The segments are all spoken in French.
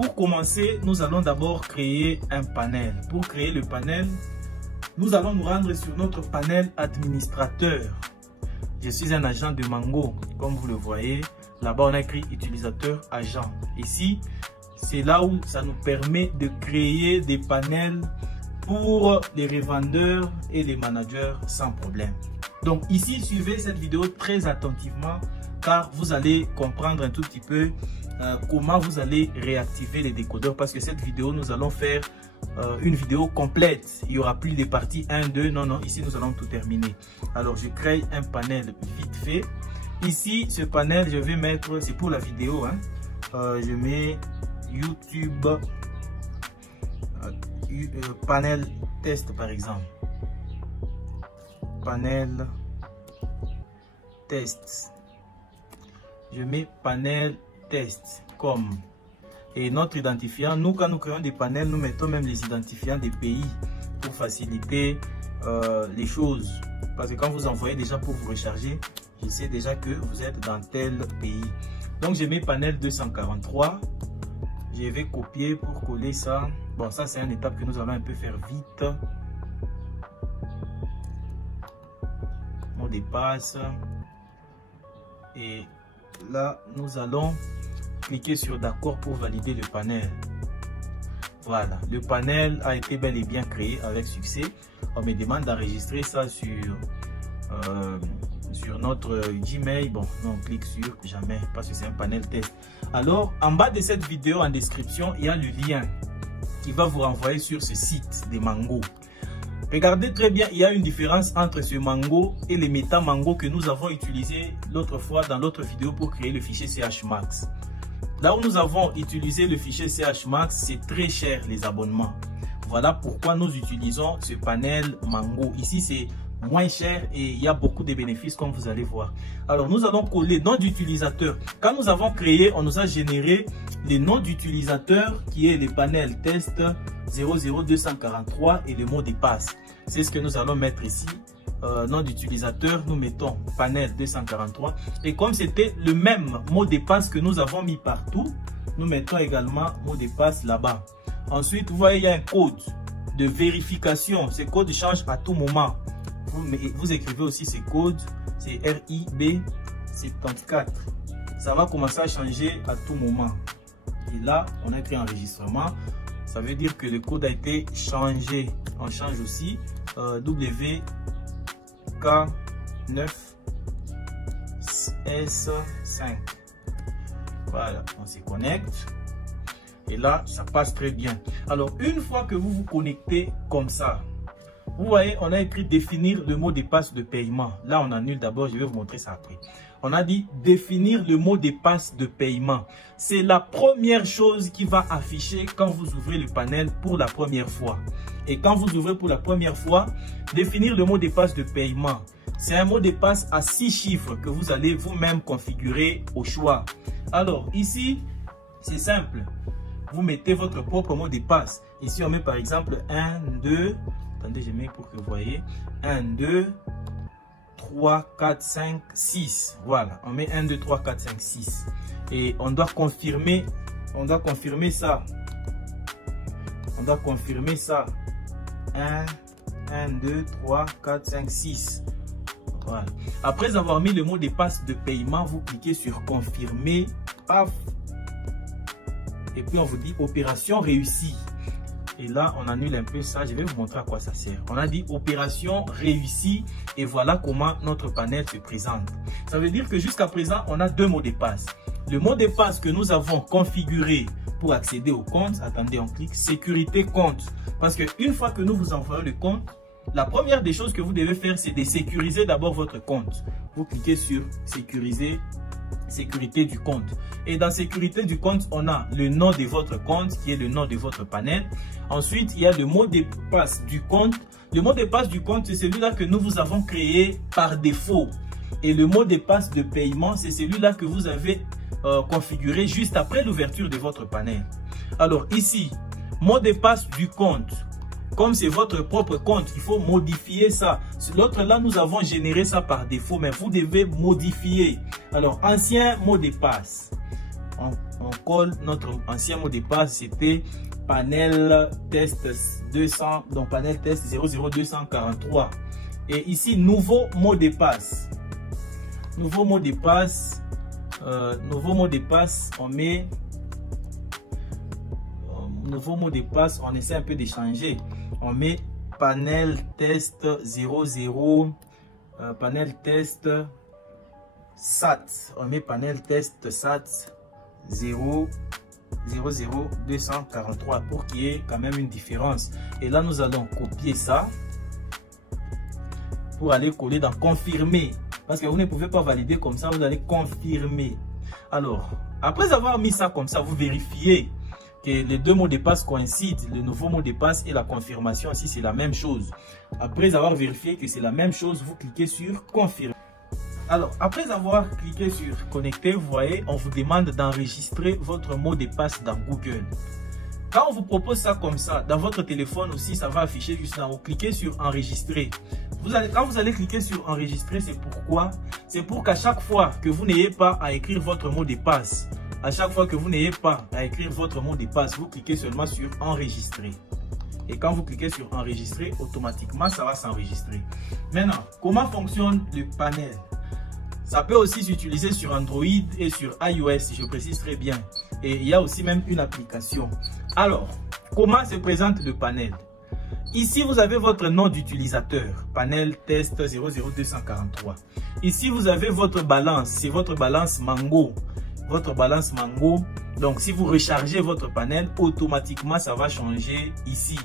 pour commencer, nous allons d'abord créer un panel. Pour créer le panel, nous allons nous rendre sur notre panel administrateur. Je suis un agent de Mango, comme vous le voyez. Là-bas, on a écrit utilisateur agent. Ici, c'est là où ça nous permet de créer des panels pour les revendeurs et les managers sans problème. Donc ici, suivez cette vidéo très attentivement car vous allez comprendre un tout petit peu comment vous allez réactiver les décodeurs, parce que cette vidéo, nous allons faire une vidéo complète. Il n'y aura plus des parties 1, 2, non, ici nous allons tout terminer. Alors je crée un panel vite fait. Ici, ce panel, je vais mettre, c'est pour la vidéo, hein. Je mets YouTube panel test par exemple. Panel test. Je mets panel test comme. Et notre identifiant, nous quand nous créons des panels, nous mettons même les identifiants des pays pour faciliter les choses. Parce que quand vous envoyez déjà pour vous recharger, je sais déjà que vous êtes dans tel pays. Donc je mets panel 243. Je vais copier pour coller ça. Bon, ça c'est une étape que nous allons un peu faire vite. Mot de passe. Et là, nous allons cliquer sur d'accord pour valider le panel. Voilà, le panel a été bel et bien créé avec succès. On me demande d'enregistrer ça sur notre Gmail. Bon, on clique sur jamais parce que c'est un panel test. Alors, en bas de cette vidéo, en description, il y a le lien qui va vous renvoyer sur ce site de Mango. Regardez très bien, il y a une différence entre ce Mango et les méta Mango que nous avons utilisé l'autre fois dans l'autre vidéo pour créer le fichier CHMax. Là où nous avons utilisé le fichier CHMax, c'est très cher les abonnements. Voilà pourquoi nous utilisons ce panel Mango. Ici, c'est moins cher et il y a beaucoup de bénéfices comme vous allez voir. Alors, nous allons coller nom d'utilisateur. Quand nous avons créé, on nous a généré les noms d'utilisateur qui est le panel test 00243 et le mot de passe. C'est ce que nous allons mettre ici. Nom d'utilisateur, nous mettons panel 243 et comme c'était le même mot de passe que nous avons mis partout, nous mettons également mot de passe là-bas. Ensuite, vous voyez, il y a un code de vérification. Ce code change à tout moment. Vous écrivez aussi ce code, c'est RIB74. Ça va commencer à changer à tout moment. Et là, on a écrit enregistrement. Ça veut dire que le code a été changé. On change aussi WK9S5. Voilà, on se connecte. Et là, ça passe très bien. Alors, une fois que vous vous connectez comme ça, vous voyez, on a écrit définir le mot de passe de paiement. Là, on annule d'abord, je vais vous montrer ça après. On a dit définir le mot de passe de paiement. C'est la première chose qui va afficher quand vous ouvrez le panel pour la première fois. Et quand vous ouvrez pour la première fois, définir le mot de passe de paiement. C'est un mot de passe à 6 chiffres que vous allez vous-même configurer au choix. Alors, ici, c'est simple. Vous mettez votre propre mot de passe. Ici, on met par exemple 1, 2... Attendez, je mets pour que vous voyez. 1, 2, 3, 4, 5, 6. Voilà, on met 1, 2, 3, 4, 5, 6. Et on doit confirmer ça. On doit confirmer ça. 1, 2, 3, 4, 5, 6. Voilà. Après avoir mis le mot de passe de paiement, vous cliquez sur confirmer. Paf. Et puis on vous dit opération réussie. Et là, on annule un peu ça. Je vais vous montrer à quoi ça sert. On a dit opération réussie. Et voilà comment notre panel se présente. Ça veut dire que jusqu'à présent, on a deux mots de passe. Le mot de passe que nous avons configuré pour accéder au compte. Attendez, on clique sécurité compte. Parce qu'une fois que nous vous envoyons le compte, la première des choses que vous devez faire, c'est de sécuriser d'abord votre compte. Vous cliquez sur sécuriser. Sécurité du compte. Et dans sécurité du compte, on a le nom de votre compte qui est le nom de votre panel. Ensuite, il y a le mot de passe du compte. Le mot de passe du compte, c'est celui-là que nous vous avons créé par défaut. Et le mot de passe de paiement, c'est celui-là que vous avez configuré juste après l'ouverture de votre panel. Alors ici, mot de passe du compte. Comme c'est votre propre compte, il faut modifier ça. L'autre là, nous avons généré ça par défaut, mais vous devez modifier. Alors, ancien mot de passe. on colle notre ancien mot de passe, c'était panel test 200, donc panel test 00243. Et ici, nouveau mot de passe. Nouveau mot de passe, on met nouveau mot de passe, on essaie un peu de changer. On met panel test 00, panel test SAT. On met panel test SAT 00243 pour qu'il y ait quand même une différence. Et là, nous allons copier ça pour aller coller dans confirmer. Parce que vous ne pouvez pas valider comme ça, vous allez confirmer. Alors, après avoir mis ça comme ça, vous vérifiez que les deux mots de passe coïncident. Le nouveau mot de passe et la confirmation, si c'est la même chose. Après avoir vérifié que c'est la même chose, vous cliquez sur confirmer. Alors, après avoir cliqué sur connecter, vous voyez, on vous demande d'enregistrer votre mot de passe dans Google. Quand on vous propose ça comme ça, dans votre téléphone aussi, ça va afficher juste là. Vous cliquez sur enregistrer. Quand vous allez cliquer sur enregistrer, c'est pourquoi? C'est pour qu'à chaque fois que vous n'ayez pas à écrire votre mot de passe, à chaque fois que vous n'ayez pas à écrire votre mot de passe, vous cliquez seulement sur enregistrer. Et quand vous cliquez sur enregistrer, automatiquement, ça va s'enregistrer. Maintenant, comment fonctionne le panel? Ça peut aussi s'utiliser sur Android et sur iOS, je précise très bien. Et il y a aussi même une application. Alors, comment se présente le panel? Ici, vous avez votre nom d'utilisateur, panel test 00243. Ici, vous avez votre balance, c'est votre balance Mango. Votre balance Mango. Donc, si vous rechargez votre panel, automatiquement, ça va changer ici.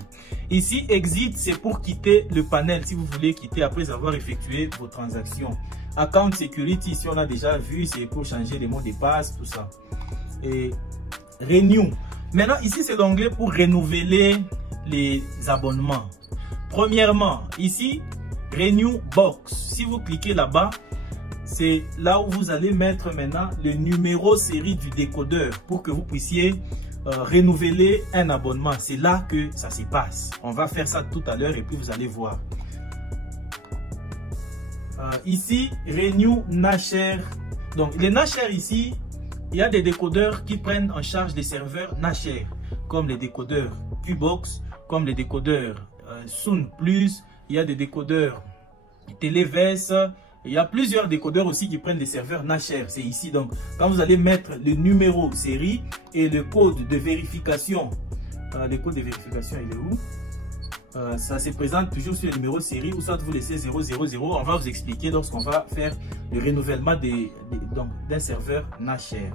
Ici, exit, c'est pour quitter le panel, si vous voulez quitter après avoir effectué vos transactions. Account Security, ici, on a déjà vu, c'est pour changer les mots de passe, tout ça. Et Renew. Maintenant, ici, c'est l'onglet pour renouveler les abonnements. Premièrement, ici, Renew Box. Si vous cliquez là-bas, c'est là où vous allez mettre maintenant le numéro série du décodeur pour que vous puissiez renouveler un abonnement. C'est là que ça se passe. On va faire ça tout à l'heure et puis vous allez voir. Ici, Renew Nasher. Donc, les Nasher ici, il y a des décodeurs qui prennent en charge des serveurs Nasher, comme les décodeurs Qbox, comme les décodeurs Sun Plus. Il y a des décodeurs Televes. Il y a plusieurs décodeurs aussi qui prennent des serveurs Nasher. C'est ici. Donc, quand vous allez mettre le numéro série et le code de vérification, le code de vérification, il est où? Ça se présente toujours sur le numéro série ou soit vous laissez 000. On va vous expliquer lorsqu'on va faire le renouvellement d'un serveur Nasher.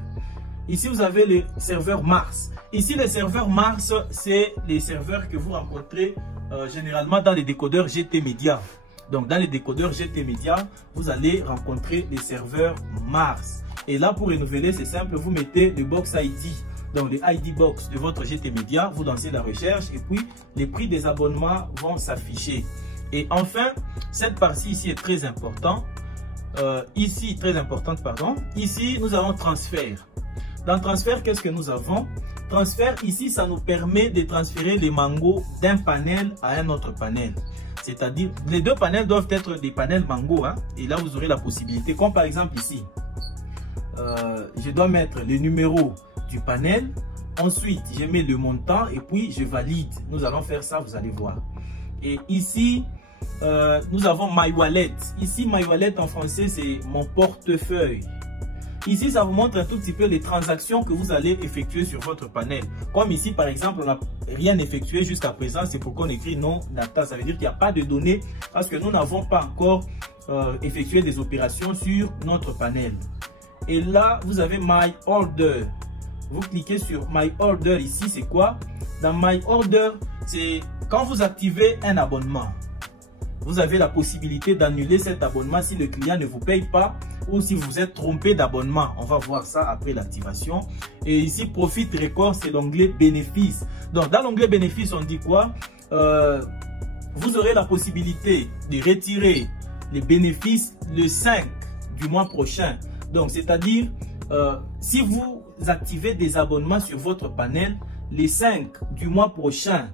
Ici, vous avez le serveur Mars. Ici, les serveurs Mars, c'est les serveurs que vous rencontrez généralement dans les décodeurs GT Media. Donc, dans les décodeurs GT Media, vous allez rencontrer les serveurs Mars. Et là, pour renouveler, c'est simple, vous mettez le box ID. Donc, le ID box de votre GT Media, vous lancez la recherche et puis les prix des abonnements vont s'afficher. Et enfin, cette partie ici est très importante. Ici, nous avons transfert. Dans transfert, qu'est-ce que nous avons? Transfert, ici, ça nous permet de transférer les Mango d'un panel à un autre panel. C'est-à-dire, les deux panels doivent être des panels Mango. Hein, et là, vous aurez la possibilité, comme par exemple ici, je dois mettre le numéro du panel. Ensuite, je mets le montant et puis je valide. Nous allons faire ça, vous allez voir. Et ici, nous avons My Wallet. Ici, My Wallet en français, c'est mon portefeuille. Ici, ça vous montre un tout petit peu les transactions que vous allez effectuer sur votre panel. Comme ici, par exemple, on n'a rien effectué jusqu'à présent. C'est pourquoi on écrit non data. Ça veut dire qu'il n'y a pas de données parce que nous n'avons pas encore effectué des opérations sur notre panel. Et là, vous avez My Order. Vous cliquez sur My Order. Ici, c'est quoi? Dans My Order, c'est quand vous activez un abonnement. Vous avez la possibilité d'annuler cet abonnement si le client ne vous paye pas ou si vous êtes trompé d'abonnement. On va voir ça après l'activation. Et ici, Profit Record, c'est l'onglet bénéfices. Donc, dans l'onglet bénéfices, on dit quoi? Vous aurez la possibilité de retirer les bénéfices le 5 du mois prochain. Donc, c'est-à-dire, si vous activez des abonnements sur votre panel, les 5 du mois prochain,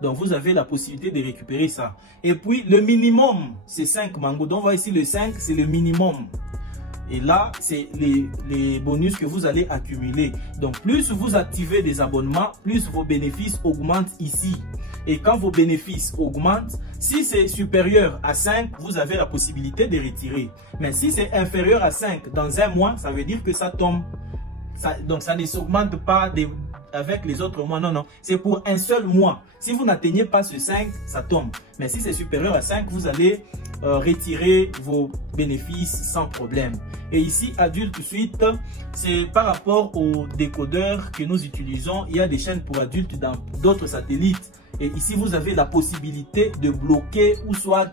donc vous avez la possibilité de récupérer ça. Et puis le minimum, c'est 5 Mango. Donc on voit ici le 5, c'est le minimum. Et là, c'est les bonus que vous allez accumuler. Donc, plus vous activez des abonnements, plus vos bénéfices augmentent ici. Et quand vos bénéfices augmentent, si c'est supérieur à 5, vous avez la possibilité de retirer. Mais si c'est inférieur à 5 dans un mois, ça veut dire que ça tombe. Donc, ça ne s'augmente pas avec les autres mois. Non, non. C'est pour un seul mois. Si vous n'atteignez pas ce 5, ça tombe. Mais si c'est supérieur à 5, vous allez retirer vos bénéfices sans problème. Et ici, adulte suite, c'est par rapport aux décodeurs que nous utilisons. Il y a des chaînes pour adultes dans d'autres satellites. Et ici, vous avez la possibilité de bloquer ou soit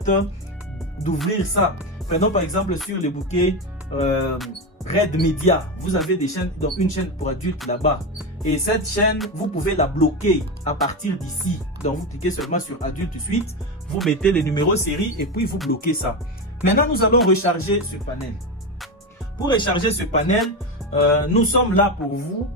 d'ouvrir ça. Prenons par exemple sur le bouquet Red Media. Vous avez des chaînes, donc une chaîne pour adultes là-bas. Et cette chaîne, vous pouvez la bloquer à partir d'ici. Donc, vous cliquez seulement sur adulte suite. Vous mettez le numéro série et puis vous bloquez ça. Maintenant, nous allons recharger ce panel. Pour recharger ce panel, nous sommes là pour vous.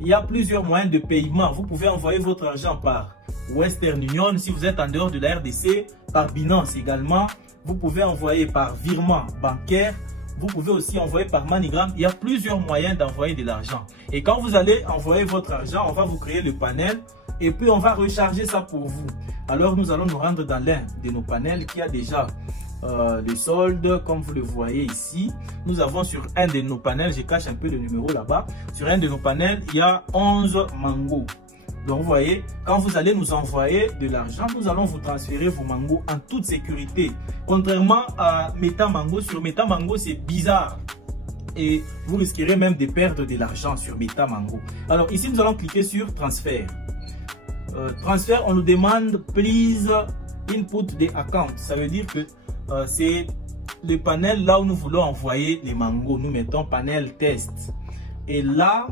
Il y a plusieurs moyens de paiement. Vous pouvez envoyer votre argent par Western Union si vous êtes en dehors de la RDC, par Binance également. Vous pouvez envoyer par virement bancaire. Vous pouvez aussi envoyer par MoneyGram. Il y a plusieurs moyens d'envoyer de l'argent. Et quand vous allez envoyer votre argent, on va vous créer le panel et puis on va recharger ça pour vous. Alors nous allons nous rendre dans l'un de nos panels qui a déjà le solde, comme vous le voyez ici. Nous avons sur un de nos panels, je cache un peu le numéro là-bas, sur un de nos panels, il y a 11 mangos. Donc vous voyez, quand vous allez nous envoyer de l'argent, nous allons vous transférer vos mangos en toute sécurité. Contrairement à MetaMango, sur MetaMango c'est bizarre. Et vous risquerez même de perdre de l'argent sur MetaMango. Alors ici nous allons cliquer sur transfert. Transfert, on nous demande please input the account. Ça veut dire que c'est le panel là où nous voulons envoyer les mangos. Nous mettons panel test. Et là,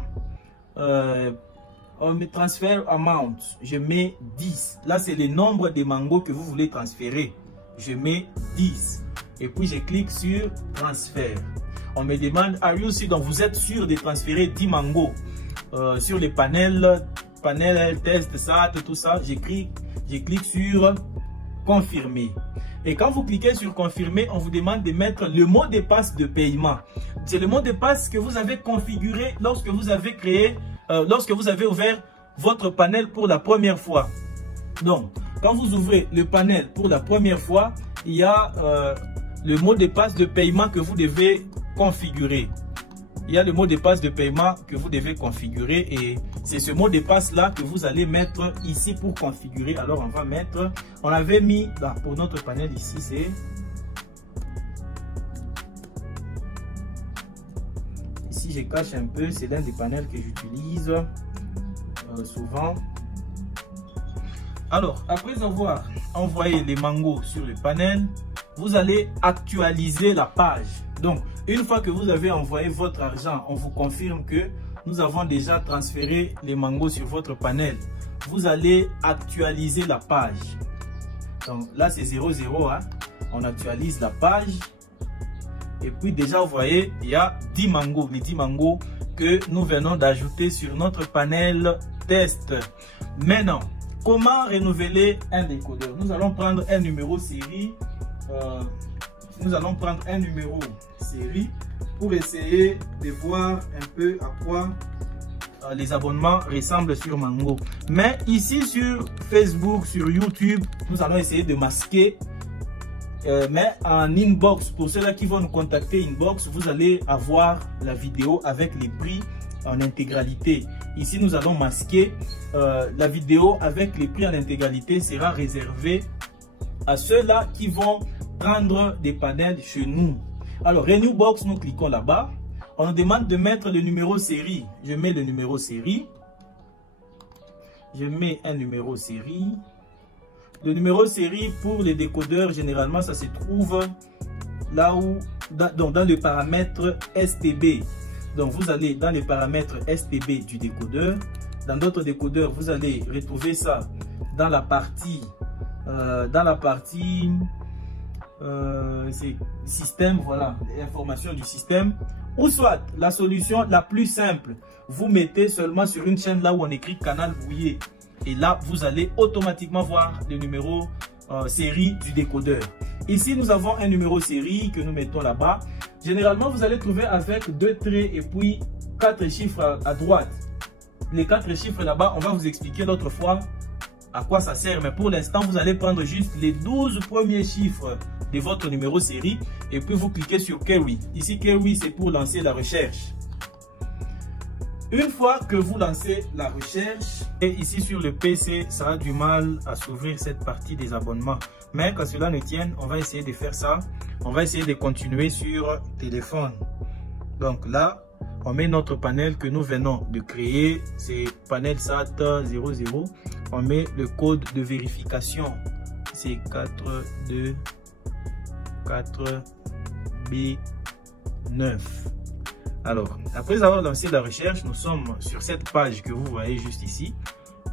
on me transfère amount. Je mets 10. Là, c'est le nombre de mangos que vous voulez transférer. Je mets 10. Et puis, je clique sur transfert. On me demande, are you sure? Donc, vous êtes sûr de transférer 10 mangos sur les panels, test, ça, tout ça. Je clique sur confirmer. Et quand vous cliquez sur confirmer, on vous demande de mettre le mot de passe de paiement. C'est le mot de passe que vous avez configuré lorsque vous avez créé, lorsque vous avez ouvert votre panel pour la première fois. Donc, quand vous ouvrez le panel pour la première fois, il y a le mot de passe de paiement que vous devez configurer. Il y a le mot de passe de paiement que vous devez configurer et c'est ce mot de passe là que vous allez mettre ici pour configurer. Alors on va mettre, on avait mis là, pour notre panel ici, c'est ici, je cache un peu, c'est l'un des panels que j'utilise souvent. Alors après avoir envoyé les mangos sur le panel, vous allez actualiser la page. Donc, une fois que vous avez envoyé votre argent, on vous confirme que nous avons déjà transféré les mangos sur votre panel. Vous allez actualiser la page. Donc là, c'est 00. Hein? On actualise la page. Et puis déjà, vous voyez, il y a 10 mangos. Les 10 mangos que nous venons d'ajouter sur notre panel test. Maintenant, comment renouveler un décodeur? Nous allons prendre un numéro série. Nous allons prendre un numéro série pour essayer de voir un peu à quoi les abonnements ressemblent sur Mango. Mais ici sur Facebook, sur YouTube, nous allons essayer de masquer. Mais en inbox, pour ceux-là qui vont nous contacter inbox, vous allez avoir la vidéo avec les prix en intégralité. Ici, nous allons masquer. La vidéo avec les prix en intégralité sera réservée à ceux-là qui vont prendre des panels chez nous. Alors, Renew Box, nous cliquons là-bas. On nous demande de mettre le numéro série. Je mets le numéro série. Je mets un numéro série. Le numéro série pour les décodeurs, généralement, ça se trouve là où, dans le paramètre STB. Donc, vous allez dans les paramètres STB du décodeur. Dans d'autres décodeurs, vous allez retrouver ça dans la partie système, voilà, information du système. Ou soit la solution la plus simple, vous mettez seulement sur une chaîne là où on écrit canal brouillé. Et là, vous allez automatiquement voir le numéro série du décodeur. Ici, nous avons un numéro série que nous mettons là-bas. Généralement, vous allez trouver avec 2 traits et puis 4 chiffres à droite. Les 4 chiffres là-bas, on va vous expliquer l'autre fois à quoi ça sert. Mais pour l'instant, vous allez prendre juste les 12 premiers chiffres de votre numéro série et puis vous cliquez sur Query. Ici, Query, c'est pour lancer la recherche. Une fois que vous lancez la recherche, et ici sur le PC, ça a du mal à s'ouvrir cette partie des abonnements. Mais quand cela ne tienne, on va essayer de faire ça. On va essayer de continuer sur téléphone. Donc là, on met notre panel que nous venons de créer. C'est panel SAT00. On met le code de vérification. C'est 424B9. Alors, après avoir lancé la recherche, nous sommes sur cette page que vous voyez juste ici.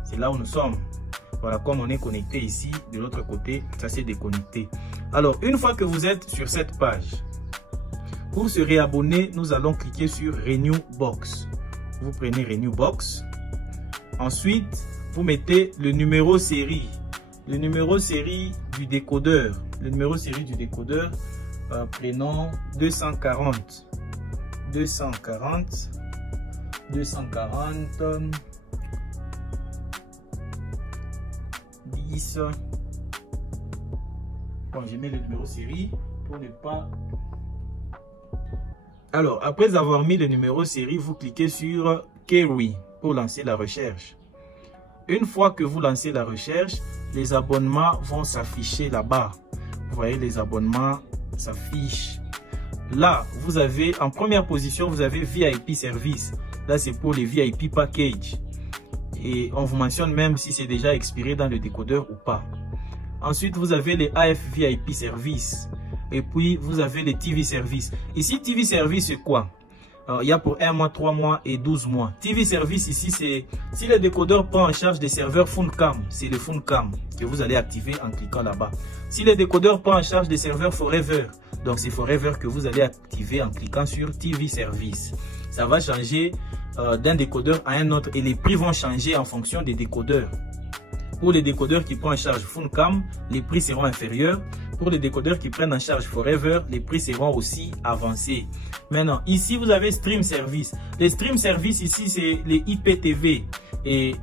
C'est là où nous sommes. Voilà, comme on est connecté ici, de l'autre côté, ça s'est déconnecté. Alors, une fois que vous êtes sur cette page, pour se réabonner, nous allons cliquer sur Renew Box. Vous prenez Renew Box. Ensuite, vous mettez le numéro série. Le numéro série du décodeur. Le numéro série du décodeur, prénom 240. 240 10. Bon, je mets le numéro série pour ne pas... Alors, après avoir mis le numéro série, vous cliquez sur Query pour lancer la recherche. Une fois que vous lancez la recherche, les abonnements vont s'afficher là-bas. Vous voyez, les abonnements s'affichent. Là, vous avez en première position, vous avez VIP Service. Là, c'est pour les VIP Package. Et on vous mentionne même si c'est déjà expiré dans le décodeur ou pas. Ensuite, vous avez les AF VIP Service. Et puis, vous avez les TV Service. Ici, TV Service, c'est quoi? Alors, il y a pour 1 mois, 3 mois et 12 mois. TV Service, ici, c'est si le décodeur prend en charge des serveurs PhoneCam, c'est le PhoneCam que vous allez activer en cliquant là-bas. Si le décodeur prend en charge des serveurs Forever, donc c'est Forever que vous allez activer en cliquant sur TV Service. Ça va changer d'un décodeur à un autre et les prix vont changer en fonction des décodeurs. Pour les décodeurs qui prennent en charge PhoneCam, les prix seront inférieurs. Pour les décodeurs qui prennent en charge Forever, les prix seront aussi avancés. Maintenant, ici, vous avez Stream Service. Les Stream Service, ici, c'est les IPTV. Et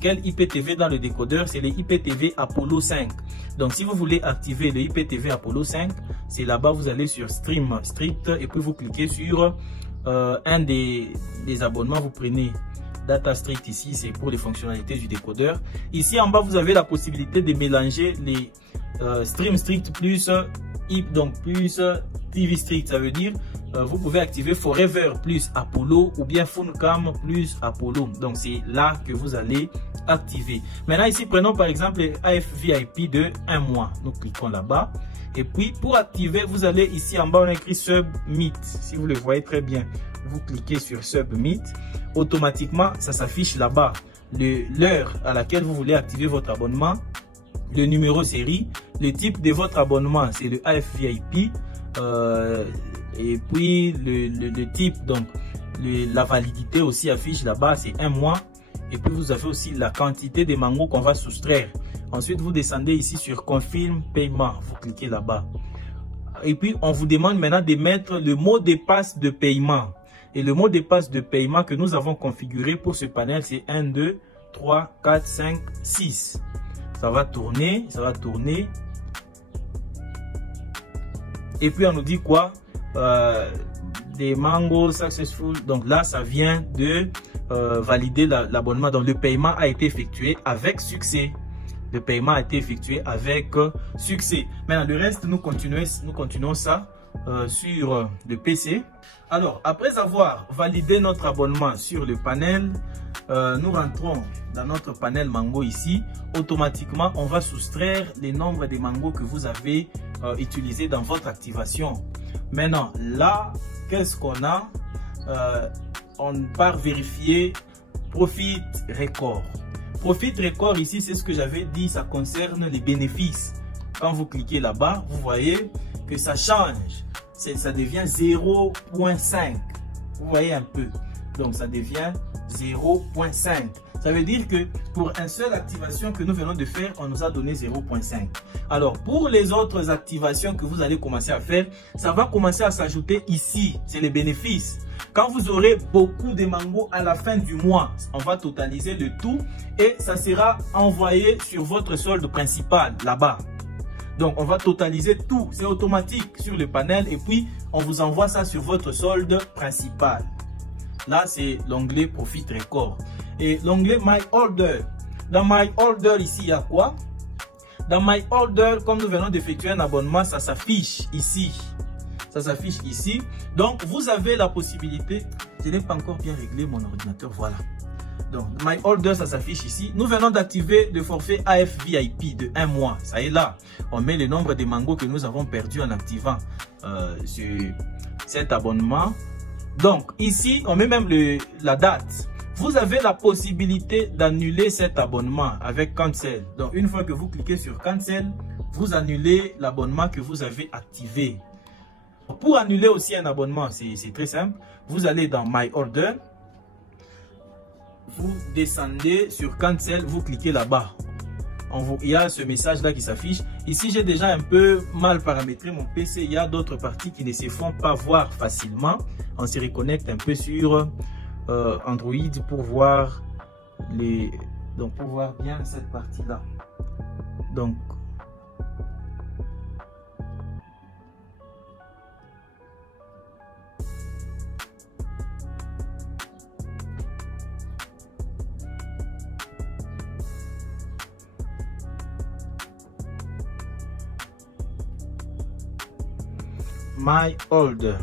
quel IPTV dans le décodeur? C'est les IPTV Apollo 5. Donc, si vous voulez activer le IPTV Apollo 5, c'est là-bas, vous allez sur Stream Strict et puis vous cliquez sur un des abonnements. Vous prenez Data Strict ici, c'est pour les fonctionnalités du décodeur. Ici, en bas, vous avez la possibilité de mélanger les Stream Strict plus plus TV Strict. Ça veut dire vous pouvez activer Forever plus Apollo ou bien PhoneCam plus Apollo. Donc, c'est là que vous allez activer. Maintenant, ici, prenons par exemple les AF VIP de 1 mois. Nous cliquons là-bas. Et puis, pour activer, vous allez ici en bas, on a écrit Submit. Si vous le voyez très bien, vous cliquez sur Submit. Automatiquement, ça s'affiche là-bas. L'heure à laquelle vous voulez activer votre abonnement, le numéro série, le type de votre abonnement, c'est le AFVIP. Et puis, le type, donc, la validité aussi affiche là-bas, c'est 1 mois. Et puis, vous avez aussi la quantité de mango qu'on va soustraire. Ensuite, vous descendez ici sur Confirme paiement. Vous cliquez là-bas. Et puis, on vous demande maintenant de mettre le mot de passe de paiement. Et le mot de passe de paiement que nous avons configuré pour ce panel, c'est 1, 2, 3, 4, 5, 6. Ça va tourner, ça va tourner. Et puis, on nous dit quoi? Des mango successful. Donc là, ça vient de valider l'abonnement. Donc, le paiement a été effectué avec succès. Le paiement a été effectué avec succès. Maintenant, le reste, nous continuons ça sur le PC. Alors, après avoir validé notre abonnement sur le panel, nous rentrons dans notre panel Mango ici. Automatiquement, on va soustraire les nombres de Mango que vous avez utilisés dans votre activation. Maintenant, là, qu'est-ce qu'on a? On part vérifier Profit Record. Profit Record ici, c'est ce que j'avais dit, ça concerne les bénéfices. Quand vous cliquez là-bas, vous voyez que ça change. Ça devient 0.5. Vous voyez un peu. Donc, ça devient 0.5. Ça veut dire que pour une seule activation que nous venons de faire, on nous a donné 0.5. Alors, pour les autres activations que vous allez commencer à faire, ça va commencer à s'ajouter ici. C'est les bénéfices. Quand vous aurez beaucoup de mango à la fin du mois, on va totaliser le tout et ça sera envoyé sur votre solde principal, là-bas. Donc, on va totaliser tout. C'est automatique sur le panel et puis on vous envoie ça sur votre solde principal. Là, c'est l'onglet Profit Record. Et l'onglet My Order. Dans My Order, ici, il y a quoi? Dans My Order, comme nous venons d'effectuer un abonnement, ça s'affiche ici. Ça s'affiche ici. Donc, vous avez la possibilité. Je n'ai pas encore bien réglé mon ordinateur. Voilà. Donc, My Order, ça s'affiche ici. Nous venons d'activer le forfait AF VIP de 1 mois. Ça est là. On met le nombre de mangos que nous avons perdus en activant sur cet abonnement. Donc, ici, on met même la date. Vous avez la possibilité d'annuler cet abonnement avec Cancel. Donc, une fois que vous cliquez sur Cancel, vous annulez l'abonnement que vous avez activé. Pour annuler aussi un abonnement, c'est très simple. Vous allez dans My Order. Vous descendez sur Cancel, vous cliquez là-bas. Il y a ce message-là qui s'affiche. Ici, j'ai déjà un peu mal paramétré mon PC. Il y a d'autres parties qui ne se font pas voir facilement. On se reconnecte un peu sur Android pour voir pour voir bien cette partie-là. Donc, My Order.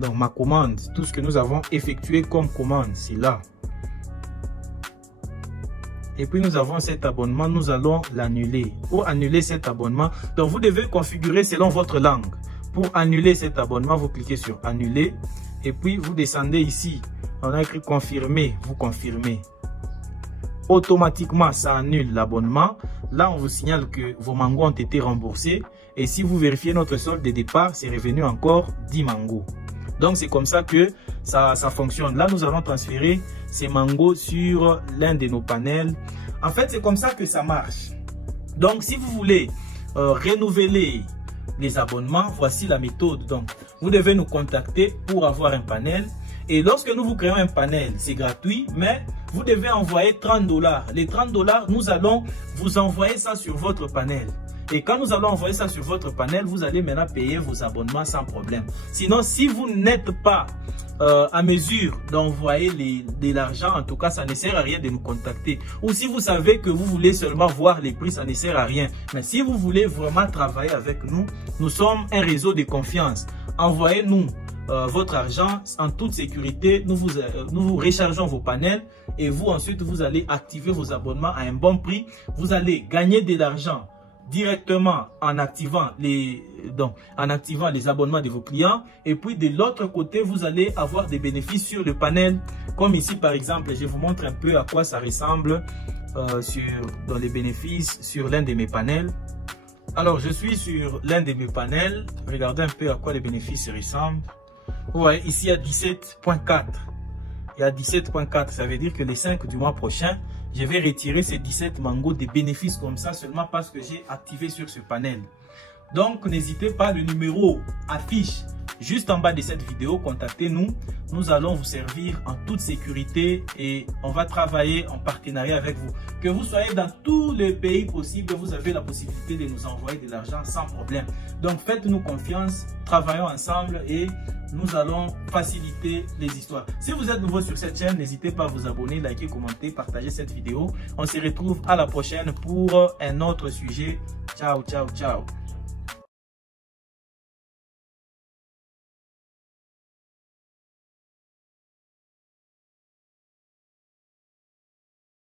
Donc ma commande, tout ce que nous avons effectué comme commande, c'est là. Et puis nous avons cet abonnement, nous allons l'annuler. Pour annuler cet abonnement, donc vous devez configurer selon votre langue. Pour annuler cet abonnement, vous cliquez sur annuler. Et puis vous descendez ici. On a écrit confirmer, vous confirmez. Automatiquement, ça annule l'abonnement. Là, on vous signale que vos mangos ont été remboursés. Et si vous vérifiez notre solde de départ, c'est revenu encore 10 mangos. Donc, c'est comme ça que ça fonctionne. Là, nous allons transférer ces mangos sur l'un de nos panels. En fait, c'est comme ça que ça marche. Donc, si vous voulez renouveler les abonnements, voici la méthode. Donc, vous devez nous contacter pour avoir un panel. Et lorsque nous vous créons un panel, c'est gratuit, mais vous devez envoyer 30 $. Les 30 $, nous allons vous envoyer ça sur votre panel. Et quand nous allons envoyer ça sur votre panel, vous allez maintenant payer vos abonnements sans problème. Sinon, si vous n'êtes pas à mesure d'envoyer de l'argent, en tout cas, ça ne sert à rien de nous contacter. Ou si vous savez que vous voulez seulement voir les prix, ça ne sert à rien. Mais si vous voulez vraiment travailler avec nous, nous sommes un réseau de confiance. Envoyez-nous votre argent en toute sécurité. Nous vous rechargeons vos panels et vous ensuite, vous allez activer vos abonnements à un bon prix. Vous allez gagner de l'argent directement en activant les abonnements de vos clients. Et puis de l'autre côté, vous allez avoir des bénéfices sur le panel. Comme ici par exemple, je vous montre un peu à quoi ça ressemble dans les bénéfices sur l'un de mes panels. Alors je suis sur l'un de mes panels. Regardez un peu à quoi les bénéfices ressemblent. Vous voyez ici il y a 17.4. Il y a 17.4. Ça veut dire que les 5 du mois prochain, je vais retirer ces 17 mangos de bénéfices comme ça seulement parce que j'ai activé sur ce panel. Donc, n'hésitez pas, le numéro affiche juste en bas de cette vidéo. Contactez-nous. Nous allons vous servir en toute sécurité et on va travailler en partenariat avec vous. Que vous soyez dans tous les pays possibles, vous avez la possibilité de nous envoyer de l'argent sans problème. Donc, faites-nous confiance, travaillons ensemble et nous allons faciliter les histoires. Si vous êtes nouveau sur cette chaîne, n'hésitez pas à vous abonner, liker, commenter, partager cette vidéo. On se retrouve à la prochaine pour un autre sujet. Ciao, ciao, ciao.